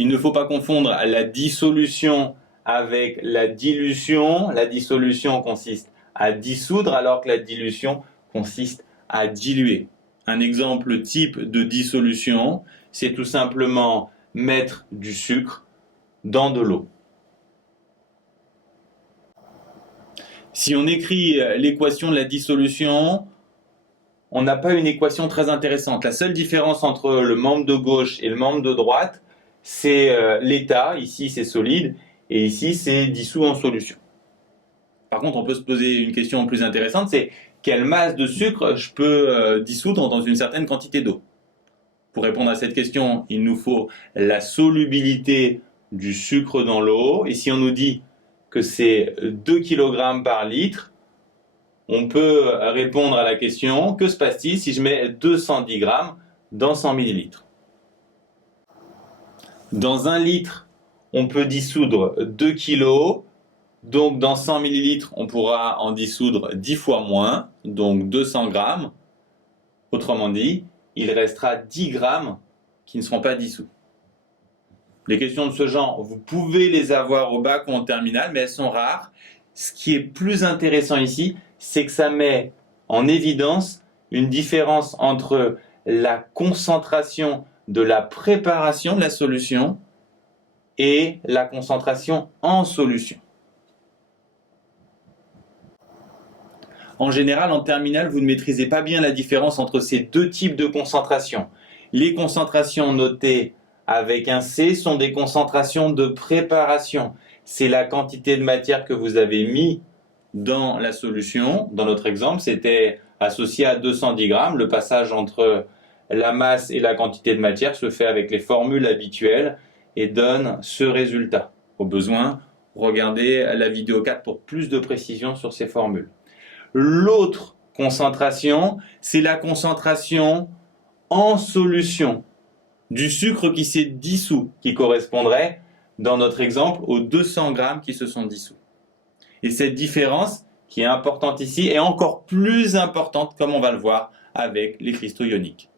Il ne faut pas confondre la dissolution avec la dilution. La dissolution consiste à dissoudre alors que la dilution consiste à diluer. Un exemple type de dissolution, c'est tout simplement mettre du sucre dans de l'eau. Si on écrit l'équation de la dissolution, on n'a pas une équation très intéressante. La seule différence entre le membre de gauche et le membre de droite, c'est l'état. Ici, c'est solide et ici, c'est dissous en solution. Par contre, on peut se poser une question plus intéressante, c'est quelle masse de sucre je peux dissoudre dans une certaine quantité d'eau? Pour répondre à cette question, il nous faut la solubilité du sucre dans l'eau. Et si on nous dit que c'est 2 kg par litre, on peut répondre à la question, que se passe-t-il si je mets 210 g dans 100 ml? Dans 1 litre, on peut dissoudre 2 kg, donc dans 100 ml, on pourra en dissoudre 10 fois moins, donc 200 g. Autrement dit, il restera 10 grammes qui ne seront pas dissous. Les questions de ce genre, vous pouvez les avoir au bac ou en terminale, mais elles sont rares. Ce qui est plus intéressant ici, c'est que ça met en évidence une différence entre la concentration de la préparation de la solution et la concentration en solution. En général, en terminale, vous ne maîtrisez pas bien la différence entre ces deux types de concentration. Les concentrations notées avec un C sont des concentrations de préparation. C'est la quantité de matière que vous avez mis dans la solution. Dans notre exemple, c'était associé à 210 grammes. Le passage entre la masse et la quantité de matière se fait avec les formules habituelles et donne ce résultat. Au besoin, regardez la vidéo 4 pour plus de précision sur ces formules. L'autre concentration, c'est la concentration en solution du sucre qui s'est dissous, qui correspondrait, dans notre exemple, aux 200 grammes qui se sont dissous. Et cette différence, qui est importante ici, est encore plus importante, comme on va le voir, avec les cristaux ioniques.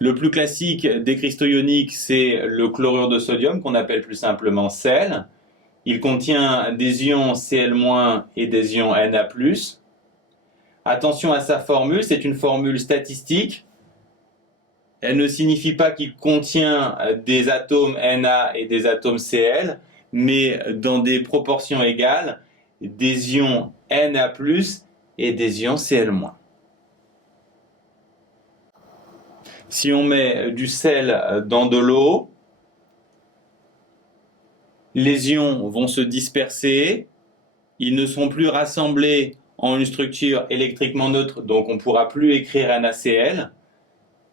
Le plus classique des cristaux ioniques, c'est le chlorure de sodium, qu'on appelle plus simplement sel. Il contient des ions Cl- et des ions Na+. Attention à sa formule, c'est une formule statistique. Elle ne signifie pas qu'il contient des atomes Na et des atomes Cl, mais dans des proportions égales, des ions Na+, et des ions Cl-. Si on met du sel dans de l'eau, les ions vont se disperser, ils ne seront plus rassemblés en une structure électriquement neutre, donc on ne pourra plus écrire NaCl.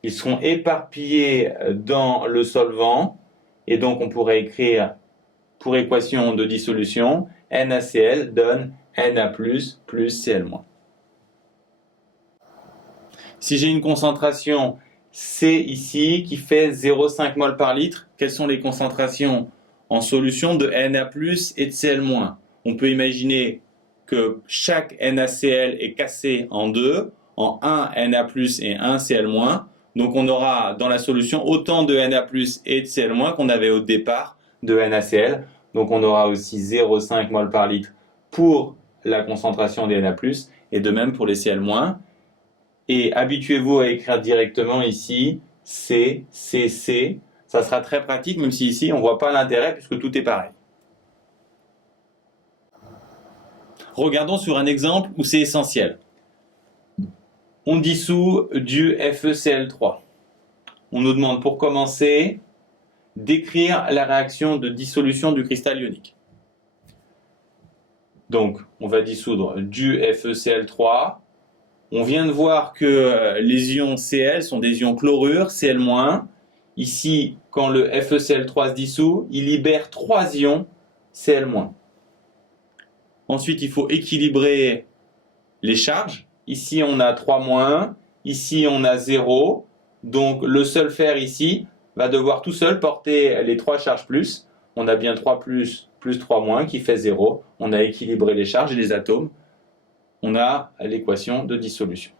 Ils seront éparpillés dans le solvant, et donc on pourrait écrire, pour équation de dissolution, NaCl donne Na+, plus Cl-. Si j'ai une concentration C ici qui fait 0,5 mol par litre, quelles sont les concentrations en solution de Na+, et de Cl-? On peut imaginer que chaque NaCl est cassé en deux, en un Na+, et un Cl-. Donc on aura dans la solution autant de Na+, et de Cl- qu'on avait au départ de NaCl. Donc on aura aussi 0,5 mol par litre pour la concentration des Na+, et de même pour les Cl-. Et habituez-vous à écrire directement ici C, C, C. Ça sera très pratique, même si ici on ne voit pas l'intérêt puisque tout est pareil. Regardons sur un exemple où c'est essentiel. On dissout du FeCl3. On nous demande pour commencer d'écrire la réaction de dissolution du cristal ionique. Donc on va dissoudre du FeCl3. On vient de voir que les ions Cl sont des ions chlorure, Cl-. Ici, quand le FeCl3 se dissout, il libère 3 ions Cl-. Ensuite, il faut équilibrer les charges. Ici, on a 3-, ici, on a 0. Donc, le seul fer ici va devoir tout seul porter les 3 charges plus. On a bien 3 plus 3- qui fait 0. On a équilibré les charges et les atomes. On a l'équation de dissolution.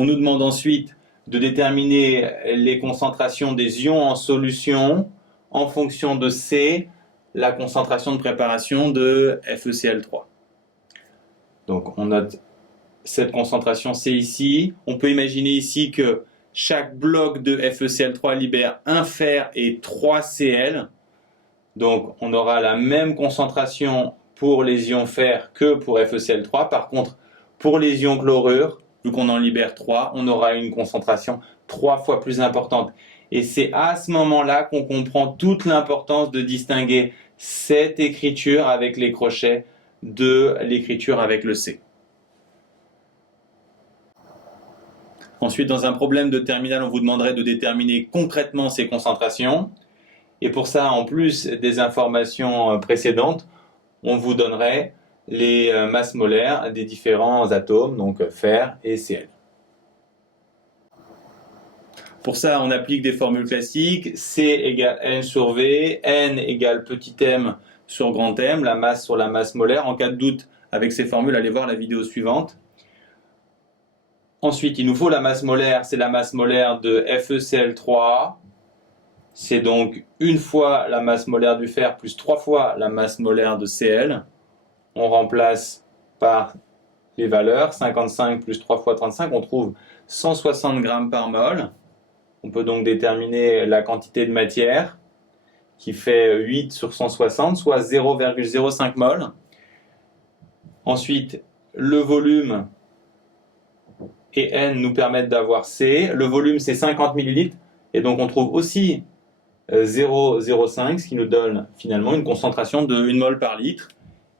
On nous demande ensuite de déterminer les concentrations des ions en solution en fonction de C, la concentration de préparation de FeCl3. Donc on note cette concentration C ici. On peut imaginer ici que chaque bloc de FeCl3 libère un fer et 3 Cl. Donc on aura la même concentration pour les ions fer que pour FeCl3. Par contre, pour les ions chlorure, vu qu'on en libère 3, on aura une concentration 3 fois plus importante. Et c'est à ce moment-là qu'on comprend toute l'importance de distinguer cette écriture avec les crochets de l'écriture avec le C. Ensuite, dans un problème de terminale, on vous demanderait de déterminer concrètement ces concentrations. Et pour ça, en plus des informations précédentes, on vous donnerait les masses molaires des différents atomes, donc fer et Cl. Pour ça, on applique des formules classiques. C égale N sur V, N égale petit m sur grand M, la masse sur la masse molaire. En cas de doute, avec ces formules, allez voir la vidéo suivante. Ensuite, il nous faut la masse molaire, c'est la masse molaire de FeCl3. C'est donc une fois la masse molaire du fer plus 3 fois la masse molaire de Cl. On remplace par les valeurs, 55 plus 3 fois 35, on trouve 160 grammes par mol. On peut donc déterminer la quantité de matière qui fait 8 sur 160, soit 0,05 mol. Ensuite, le volume et N nous permettent d'avoir C. Le volume, c'est 50 ml. Et donc, on trouve aussi 0,05, ce qui nous donne finalement une concentration de 1 mol par litre.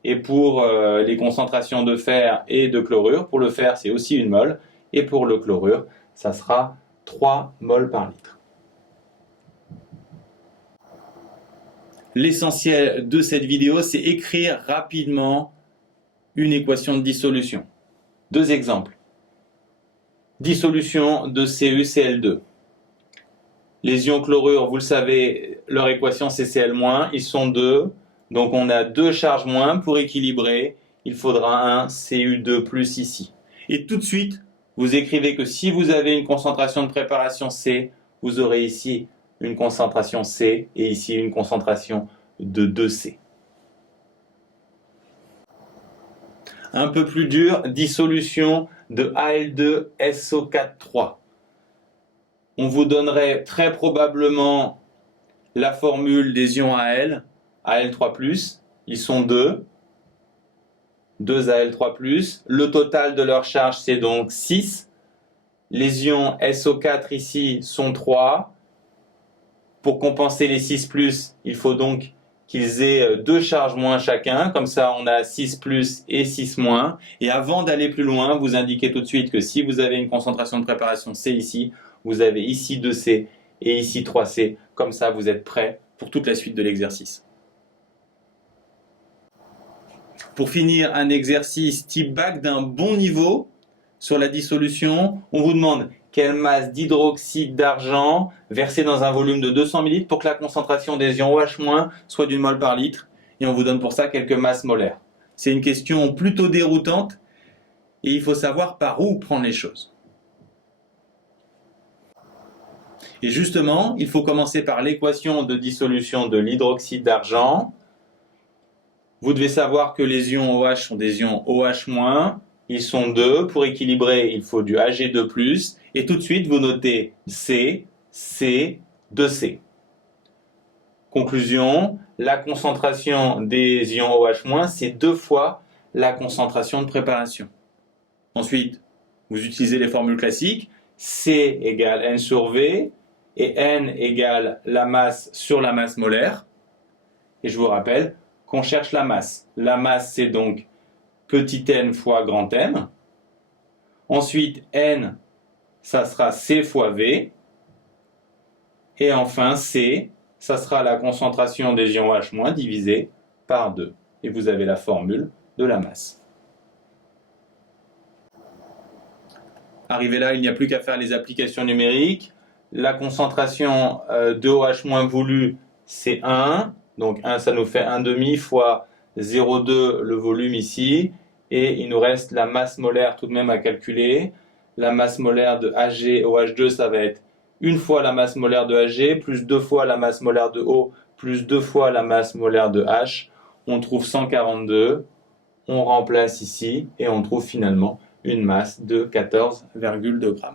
Et pour les concentrations de fer et de chlorure, pour le fer, c'est aussi 1 mol. Et pour le chlorure, ça sera 3 mol par litre. L'essentiel de cette vidéo, c'est écrire rapidement une équation de dissolution. Deux exemples. Dissolution de CuCl2. Les ions chlorure, vous le savez, leur équation c'est Cl-, ils sont 2. Donc on a 2 charges moins. Pour équilibrer, il faudra un Cu2+ ici. Et tout de suite, vous écrivez que si vous avez une concentration de préparation C, vous aurez ici une concentration C et ici une concentration de 2C. Un peu plus dur, dissolution de Al2SO4,3. On vous donnerait très probablement la formule des ions Al, Al3+, ils sont 2 Al3+, le total de leur charge c'est donc 6, les ions SO4 ici sont 3, pour compenser les 6+, il faut donc qu'ils aient 2 charges moins chacun, comme ça on a 6+ et 6-, et avant d'aller plus loin, vous indiquez tout de suite que si vous avez une concentration de préparation C ici, vous avez ici 2C et ici 3C, comme ça vous êtes prêts pour toute la suite de l'exercice. Pour finir, un exercice type bac d'un bon niveau sur la dissolution, on vous demande quelle masse d'hydroxyde d'argent versée dans un volume de 200 ml pour que la concentration des ions OH- soit d'1 mol par litre, et on vous donne pour ça quelques masses molaires. C'est une question plutôt déroutante et il faut savoir par où prendre les choses. Et justement, il faut commencer par l'équation de dissolution de l'hydroxyde d'argent. Vous devez savoir que les ions OH sont des ions OH-, ils sont 2. Pour équilibrer, il faut du Ag2+. Et tout de suite, vous notez C, C, 2C. Conclusion, la concentration des ions OH-, c'est 2 fois la concentration de préparation. Ensuite, vous utilisez les formules classiques. C égale N sur V et N égale la masse sur la masse molaire. Et je vous rappelle qu'on cherche la masse. La masse, c'est donc petit n fois grand M. Ensuite, N, ça sera C fois V. Et enfin, C, ça sera la concentration des ions OH- divisée par 2. Et vous avez la formule de la masse. Arrivé là, il n'y a plus qu'à faire les applications numériques. La concentration de OH- voulue, c'est 1. Donc 1, ça nous fait 1,5 fois 0,2 le volume ici. Et il nous reste la masse molaire tout de même à calculer. la masse molaire de Hg au H2, ça va être une fois la masse molaire de Hg, plus 2 fois la masse molaire de O, plus 2 fois la masse molaire de H. On trouve 142, on remplace ici, et on trouve finalement une masse de 14,2 grammes.